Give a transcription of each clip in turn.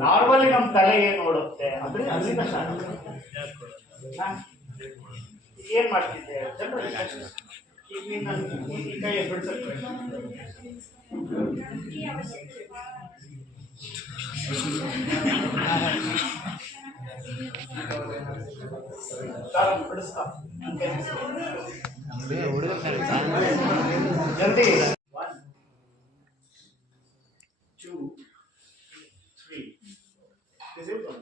Normally ನಮ್ಮ ತಲೆ ಏನ್ ನೋಡುತ್ತೆ ಅಂದ್ರೆ ಅಲ್ಲಿಂದ ಏನ್ ಮಾಡ್ತಿದ್ದೆ ಜನರಲ್ ಈಗ ನೀನು ಕೈ ಬಿಡ್ಸಕ್ಕೆ ಬಿಡಿಸ್ತಾ ಜಲ್ದಿ 1 2 3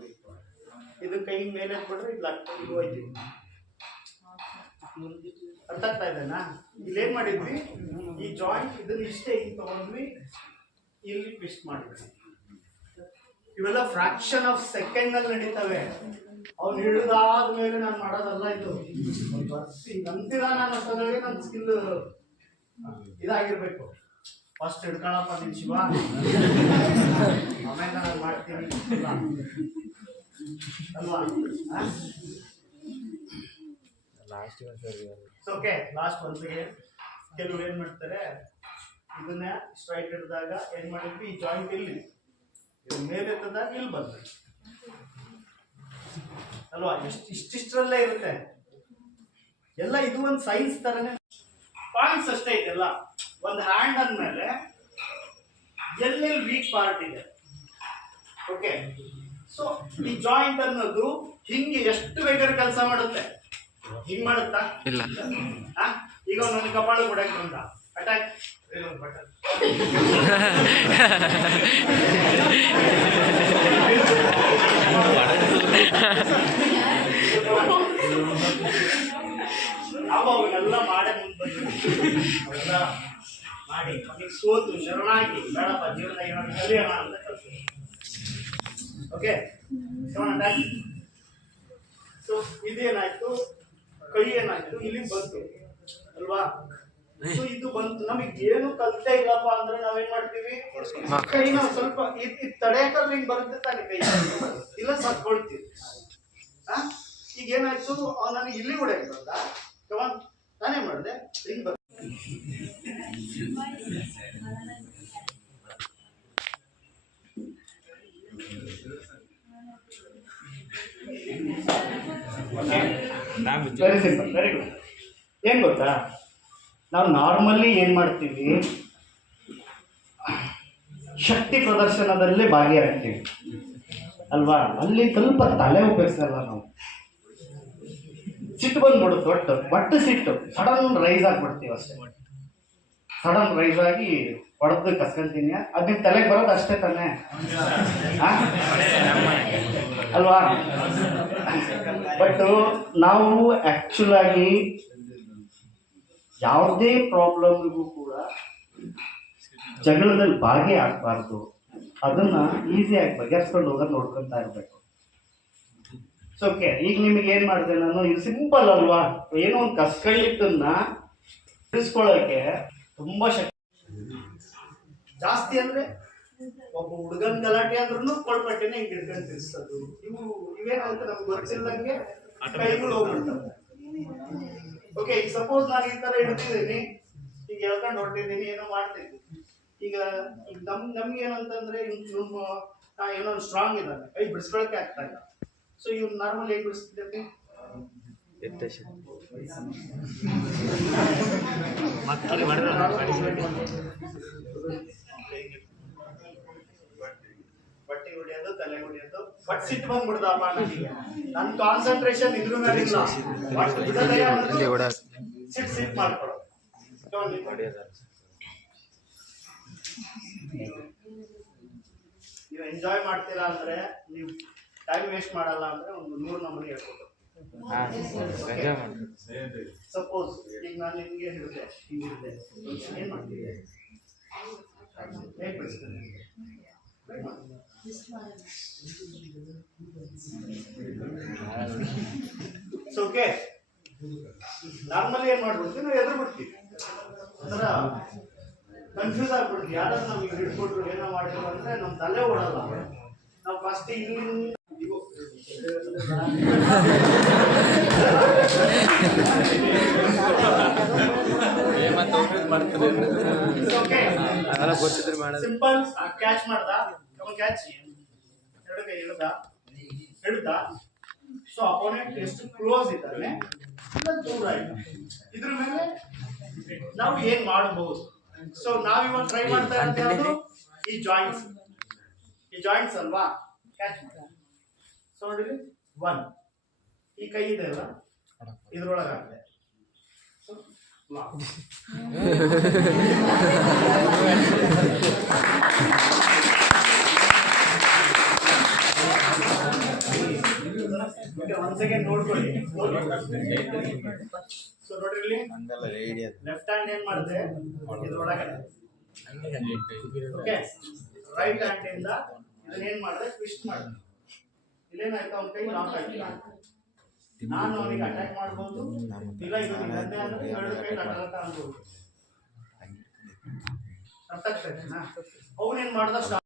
ಇದು ಕೈ ಮೇಲೆ ಬಿಟ್ರೆ ಇದು ಇದು ಹೋಯ್ತು. ಅರ್ಥ ಆಗ್ತಾ ಇದೆನಾ? ಇಲ್ಲೇನ್ ಮಾಡಿದ್ವಿ, ಈ ಜಾಯಿಂಟ್ ಇದನ್ನ ಇಷ್ಟೇ ಹಿಂಗ್ ತಗೊಂಡ್ವಿ, ಇಲ್ಲಿ ಟ್ವಿಸ್ಟ್ ಮಾಡಿದ್ವಿ. ಇವೆಲ್ಲ ಫ್ರಾಕ್ಷನ್ ಆಫ್ ಸೆಕೆಂಡ್ ಅಲ್ಲಿ ನಡೀತವೆ. ಅವ್ನು ಹಿಡಿದಾದ್ಮೇಲೆ ನಾನು ಮಾಡೋದಲ್ಲ ಇದು. ನಂತರ ನಾನು ಅಷ್ಟೊಂದಿಗೆ ನನ್ನ ಸ್ಕಿಲ್ ಇದಾಗಿರ್ಬೇಕು. ಫಸ್ಟ್ ಹಿಡ್ಕೊಳಪ್ಪ ನಿನ್ ಶಿವ, ಆಮೇಲೆ ನಾನು ಮಾಡ್ತೀನಿ ಅಲ್ವಾ? ಓಕೆ, ಲಾಸ್ಟ್ ಒಂದ್ಸಿಗೆ ಕೆಲವ್ರು ಏನ್ ಮಾಡ್ತಾರೆ, ಇದನ್ನ ಸ್ಟ್ರೈಟ್ ಹಿಡಿದಾಗ ಏನ್ ಮಾಡಿದ್ವಿ, ಈ ಜಾಯಿಂಟ್ ಇಲ್ಲಿ ಮೇಲೆ ಎತ್ತದಾಗ ಇಲ್ಲಿ ಬಂದ್ವಿ ಅಲ್ವಾ? ಇಷ್ಟಿಷ್ಟರಲ್ಲೇ ಇರುತ್ತೆ ಎಲ್ಲ. ಇದು ಒಂದು ಸೈನ್ಸ್ ತರನೇ, ಪಾಯಿಂಟ್ಸ್ ಅಷ್ಟೇ ಇದೆಲ್ಲ. ಒಂದು ಹ್ಯಾಂಡ್ ಅಂದ್ಮೇಲೆ ಎಲ್ಲೆಲ್ಲಿ ವೀಕ್ ಪಾರ್ಟ್ ಇದೆ. ಓಕೆ, ಸೊ ಈ ಜಾಯಿಂಟ್ ಅನ್ನೋದು ಹಿಂಗೆ ಎಷ್ಟು ಬೇಕಾದ್ರೆ ಕೆಲಸ ಮಾಡುತ್ತೆ. ಹಿಂಗ್ ಮಾಡುತ್ತಾ ಇಲ್ಲ? ಈಗ ನನ್ನ ಕಪಾಳ ಕೊಡಕ್ಕೆ ಬಂದ ಅಟ್ಯಾಕ್ ನಾವು ಅವನ್ನೆಲ್ಲ ಮಾಡೇ ಮುಂದೆ ಬಂದಿಲ್ಲ. ಮಾಡಿ ನಮಗೆ ಸೋತು ಶರಣಾಗಿ ಬೇಡಪ್ಪ ಜೀವನ ಏನಾದ್ರು ಕಲಿಯೋಣ ಅಂತ ಕಲ್ತೀವಿ. ಓಕೆ, ಸೊ ಇದೇನಾಯ್ತು, ಕೈ ಏನಾಯ್ತು, ಇಲ್ಲಿ ಬಂತು ಅಲ್ವಾ? ಸೊ ಇದು ಬಂತು, ನಮಗೆ ಏನು ಕಲಿತೆ ಇಲ್ಲಪ್ಪ ಅಂದ್ರೆ ನಾವೇನ್ ಮಾಡ್ತೀವಿ, ಕೈ ನಾವು ಸ್ವಲ್ಪ ತಡೆಯಕಲ್ಲಿ ಹಿಂಗ್ ಬರುತ್ತೆ ತಾನೆ, ಕೈ ಇಲ್ಲ ಸತ್ಕೊಳ್ತೀವಿ. ಈಗ ಏನಾಯ್ತು, ನನಗೆ ಇಲ್ಲಿ ಹೊಡೆಯಕ್ ಬಂದ, ಕಮಾನ್ ನಾನೇ ಮಾಡಿದೆ, ಹಿಂಗ್ ಬರ್ ವೆರಿ ಸಿಂಪಲ್, ವೆರಿ ಗುಡ್. ಏನ್ ಗೊತ್ತಾ, ನಾವು ನಾರ್ಮಲಿ ಏನ್ ಮಾಡ್ತೀವಿ, ಶಕ್ತಿ ಪ್ರದರ್ಶನದಲ್ಲಿ ಭಾಗಿಯಾಗ್ತೀವಿ ಅಲ್ವಾ? ಅಲ್ಲಿ ಸ್ವಲ್ಪ ತಲೆ ಉಪಯೋಗಿಸಲ್ಲ ನಾವು. ಸಿಟ್ಟು ಬಂದ್ಬಿಡುತ್ತೆ, ಒಟ್ಟು ಸಿಟ್ಟು ಸಡನ್ ರೈಸ್ ಆಗ್ಬಿಡ್ತೀವಿ ಅಷ್ಟೇ. ಸಡನ್ ರೈಸ್ ಆಗಿ ಹೊಡೆದು ಕಸ್ಕೊಂತೀನಿ, ಅದ್ ತಲೆಗೆ ಬರೋದು ಅಷ್ಟೇ ತಾನೆ ಅಲ್ವಾ? ಬಟ್ ನಾವು ಆಕ್ಚುಲ್ ಆಗಿ ಯಾವುದೇ ಪ್ರಾಬ್ಲಮ್ಗೂ ಕೂಡ ಜಗಳದಲ್ಲಿ ಭಾಗಿ ಆಗಬಾರ್ದು. ಅದನ್ನ ಈಸಿಯಾಗಿ ಬಗೆಹರಿಸ್ಕೊಂಡು ಹೋಗೋದು ನೋಡ್ಕೊತಾ ಇರ್ಬೇಕು. ಓಕೆ, ಈಗ ನಿಮಗೆ ಏನ್ ಮಾಡಿದೆ ನಾನು, ಇದು ಸಿಂಪಲ್ ಅಲ್ವಾ? ಏನೋ ಒಂದು ಕಸ್ಕೊಳ್ಳಿದ್ದನ್ನ ತಿಳಿಸ್ಕೊಳ್ಳೋಕೆ ತುಂಬಾ ಶಕ್ತಿ ಜಾಸ್ತಿ. ಅಂದ್ರೆ ಒಬ್ಬ ಹುಡುಗನ್ ಗಲಾಟೆ ಅಂದ್ರೂ ಕೊಳ್ಪಟ್ಟೆನೆ ಹಿಂಗ್ ಹಿಡ್ಕೊಂಡು ತಿರ್ಸೋದು, ಇವೇನಾಗುತ್ತೆ ನಮ್ಗೆ ಗೊತ್ತಿಲ್ಲದಂಗೆ ಕೈಗಳು ಹೋಗ್ಬಿಡ್ತವೆ. ಓಕೆ, ಈಗ ಸಪೋಸ್ ನಾನು ಈ ತರ ಹಿಡ್ತಿದ್ದೀನಿ, ಈಗ ಹೇಳ್ಕೊಂಡು ಹೊರಟಿದ್ದೀನಿ, ಏನೋ ಮಾಡ್ತಿದ್ದೀನಿ. ಈಗ ನಮ್ಗೆ ಏನಂತಂದ್ರೆ ಏನೋ ಸ್ಟ್ರಾಂಗ್ ಇದ್ದಾನೆ, ಕೈ ಬಿಡಿಸ್ಕೊಳಕ್ಕೆ ಆಗ್ತಾ ಇಲ್ಲ. ಸೊ ಇವ್ ನಾರ್ಮಲ್ ಹೇಗೆ ಬಿಡಿಸ್ತಿದ್ದೆ, ಬಟ್ಟೆ ಹೊಡಿಯೋದು, ತಲೆ ಹೊಡಿಯೋದು, ಬಟ್ ಸಿಟ್ಟು ಬಂದ್ಬಿಡ್ದಪ್ಪ ನನಗೆ. ನನ್ನ ಕಾನ್ಸಂಟ್ರೇಷನ್ ಇದ್ರ ಮೇಲೆ ಇಲ್ಲ, ಸಿಟ್ ಮಾಡ್ಕೊಡೋ. ನೀವು ಎಂಜಾಯ್ ಮಾಡ್ತೀರಾ ಅಂದ್ರೆ, ನೀವು ಟೈಮ್ ವೇಸ್ಟ್ ಮಾಡಲ್ಲ ಅಂದ್ರೆ ಒಂದು 100 ನಮೂನೆ ಹೇಳ್ಕೊಟ್ಟು. ಸಪೋಸ್ ಈಗ ನಾನು ನಿಮ್ಗೆ ಹಿಡಿದೆ, ಹಿಂಗಿದ್ದೆ, ಏನ್ ಮಾಡ್ತೀವಿ, ಹೇಗೆ ಬಿಡಿಸ್ತೀನಿ, ಓಕೆ. ನಾರ್ಮಲಿ ಏನ್ ಮಾಡ್ಬಿಡ್ತೀವಿ, ನಾವು ಎದುರು ಬಿಡ್ತೀವಿ, ಒಂಥರ ಕನ್ಫ್ಯೂಸ್ ಆಗ್ಬಿಡ್ತೀವಿ. ಯಾರಾದ್ರೂ ನಮ್ಗೆ ಹಿಡ್ಕೊಟ್ರು ಏನೋ ಮಾಡಿದ್ರು ಅಂದ್ರೆ ನಮ್ ತಲೆ ಓಡಲ್ಲ. ನಾವು ಫಸ್ಟ್ ಇಲ್ಲಿ ಸಿಂಪಲ್ ಕ್ಯಾಚ್ ಮಾಡ್ದ ಕ್ಯಾಚ್ ಎರಡು ಕೈ ಹಿಡ್ದ ಸೊ ಅಪೋನೆಂಟ್ ಎಷ್ಟು ಕ್ಲೋಸ್ ಇದ್ದಾನೆ ದೂರ ಇಲ್ಲ ಇದ್ರ ಮೇಲೆ ನಾವು ಏನ್ ಮಾಡಬಹುದು. ಸೊ ನಾವಿವಾಗ ಟ್ರೈ ಮಾಡ್ತಾ ಇರೋದು ಈ ಜಾಯಿಂಟ್ಸ್ ಅಲ್ವಾ ಕ್ಯಾಚ್ ಮಾಡಿ. ಸೊ ನೋಡಿ 1 ಈ ಕೈ ಇದೆ ಅಲ್ಲ ಇದ್ರೊಳಗಾಗದೆ ಸೊ ಒಂದ್ ಸೆಕೆಂಡ್ ನೋಡ್ಕೊಳ್ಳಿ. ಸೊ ನೋಡ್ರಿ ಲೆಫ್ಟ್ ಹ್ಯಾಂಡ್ ಏನ್ ಮಾಡಿದೆ ಇದ್ರೊಳಗೆ ಓಕೆ ರೈಟ್ ಹ್ಯಾಂಡ್ ಇಂದ ಇದನ್ನ ಏನ್ ಮಾಡಿದೆ ಟ್ವಿಸ್ಟ್ ಮಾಡಿದೆ. ಇಲ್ಲೇನಾಯ್ತು ಅವ್ನ ಕೈ ಲಾಕ್ ಆಯ್ತು. ನಾನು ಅವನಿಗೆ ಅಟ್ಯಾಕ್ ಮಾಡ್ಬೋದು ಇಲ್ಲ ಇದು ನಿನ್ನದೇ ಅಂದ್ರೆ ಎರಡು ಕೈ ಅಟಾಕ ಅನ್ಬೋದು. ಅರ್ಥ ಆಗ್ತೈತೆನಾ? ಅವನೇನ್ ಮಾಡ್ದ